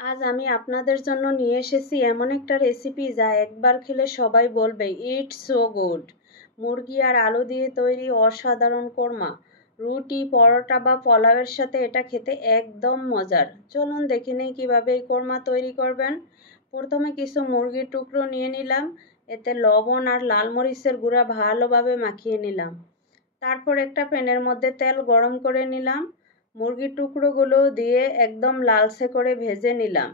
আজ আমি আপনাদের জন্য নিয়ে এসেছি এমন একটা রেসিপি যা একবার খেলে সবাই বলবে ইটস সো গুড। মুরগি আর আলু দিয়ে তৈরি অসাধারণ কোরমা। রুটি, পরোটা বা পোলাওয়ের সাথে এটা খেতে একদম মজার। চলুন দেখে নিই কীভাবে এই কোরমা তৈরি করবেন। প্রথমে কিছু মুরগির টুকরো নিয়ে নিলাম। এতে লবণ আর লাল মরিচের গুঁড়া ভালোভাবে মাখিয়ে নিলাম। তারপর একটা প্যানের মধ্যে তেল গরম করে নিলাম। মুরগির টুকরোগুলো দিয়ে একদম লালচে করে ভেজে নিলাম।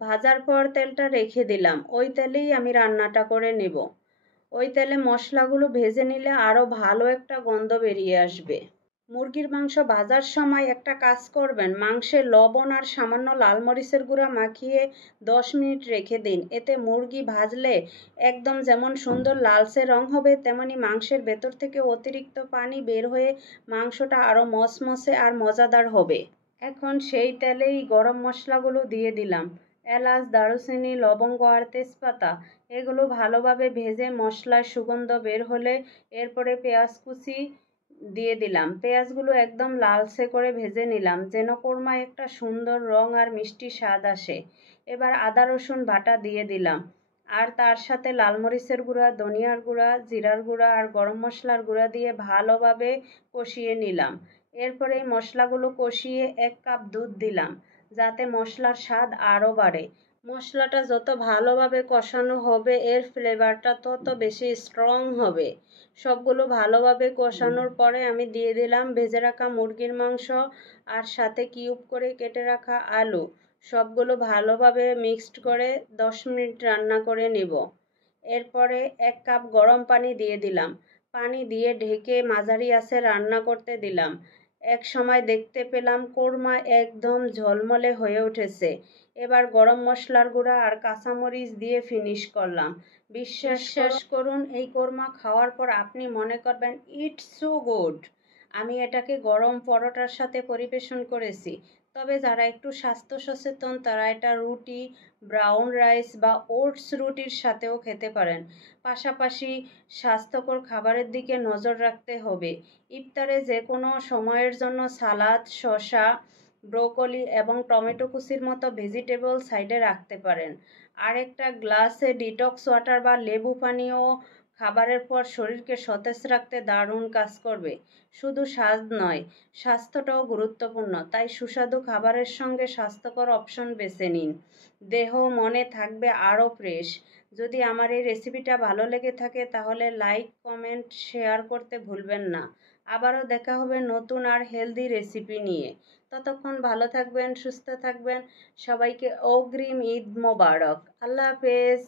ভাজার পর তেলটা রেখে দিলাম। ওই তেলেই আমি রান্নাটা করে নেব। ওই তেলে মশলাগুলো ভেজে নিলে আরও ভালো একটা গন্ধ বেরিয়ে আসবে। মুরগির মাংস ভাজার সময় একটা কাজ করবেন, মাংসে লবণ আর সামান্য লাল মরিচের গুঁড়া মাখিয়ে 10 মিনিট রেখে দিন। এতে মুরগি ভাজলে একদম যেমন সুন্দর লালচে রং হবে, তেমনি মাংসের ভেতর থেকে অতিরিক্ত পানি বের হয়ে মাংসটা আরও মচমচে আর মজাদার হবে। এখন সেই তেলেই গরম মশলাগুলো দিয়ে দিলাম। এলাচ, দারুচিনি, লবঙ্গ আর তেজপাতা এগুলো ভালোভাবে ভেজে মশলার সুগন্ধ বের হলে এরপরে পেঁয়াজ কুচি দিয়ে দিলাম। পেঁয়াজগুলো একদম লালচে করে ভেজে নিলাম যেন কোরমায় একটা সুন্দর রং আর মিষ্টি স্বাদ আসে। এবার আদা রসুন বাটা দিয়ে দিলাম। আর তার সাথে লাল মরিচের গুঁড়া, ধনিয়ার গুঁড়া, জিরার গুঁড়া আর গরম মশলার গুঁড়া দিয়ে ভালোভাবে কষিয়ে নিলাম। এরপরে এই মশলাগুলো কষিয়ে 1 কাপ দুধ দিলাম যাতে মশলার স্বাদ আরও বাড়ে। মশলাটা যত ভালোভাবে কষানো হবে এর ফ্লেভারটা তত বেশি স্ট্রং হবে। সবগুলো ভালোভাবে কষানোর পরে আমি দিয়ে দিলাম ভেজে রাখা মুরগির মাংস আর সাথে কিউব করে কেটে রাখা আলু। সবগুলো ভালোভাবে মিক্সড করে 10 মিনিট রান্না করে নেব। এরপরে 1 কাপ গরম পানি দিয়ে দিলাম। পানি দিয়ে ঢেকে মাঝারি আঁচে রান্না করতে দিলাম। এক সময় দেখতে পেলাম কোরমা একদম ঝলমলে হয়ে উঠেছে। এবার গরম মশলার গুঁড়া আর কাঁচামরিচ দিয়ে ফিনিশ করলাম। বিশ্বাস করুন, এই কোরমা খাওয়ার পর আপনি মনে করবেন ইটস সো গুড। আমি এটাকে গরম পরোটার সাথে পরিবেশন করেছি। তবে যারা একটু স্বাস্থ্য সচেতন তারা এটা রুটি, ব্রাউন রাইস বা ওটস রুটির সাথেও খেতে পারেন। পাশাপাশি স্বাস্থ্যকর খাবারের দিকে নজর রাখতে হবে। ইফতারে যে কোনো সময়ের জন্য সালাদ, শসা, ব্রোকলি এবং টমেটো কুচির মতো ভেজিটেবল সাইডে রাখতে পারেন। আর একটা গ্লাসে ডিটক্স ওয়াটার বা লেবু পানীয় খাবারের পর শরীরকে সতেজ রাখতে দারুণ কাজ করবে। শুধু স্বাদ নয়, স্বাস্থ্যটাও গুরুত্বপূর্ণ। তাই সুস্বাদু খাবারের সঙ্গে স্বাস্থ্যকর অপশন বেছে নিন। দেহ মনে থাকবে আরও ফ্রেশ। যদি আমার এই রেসিপিটা ভালো লেগে থাকে তাহলে লাইক, কমেন্ট, শেয়ার করতে ভুলবেন না। আবারও দেখা হবে নতুন আর হেলদি রেসিপি নিয়ে। ততক্ষণ ভালো থাকবেন, সুস্থ থাকবেন। সবাইকে অগ্রিম ঈদ মোবারক। আল্লাহ হাফেজ।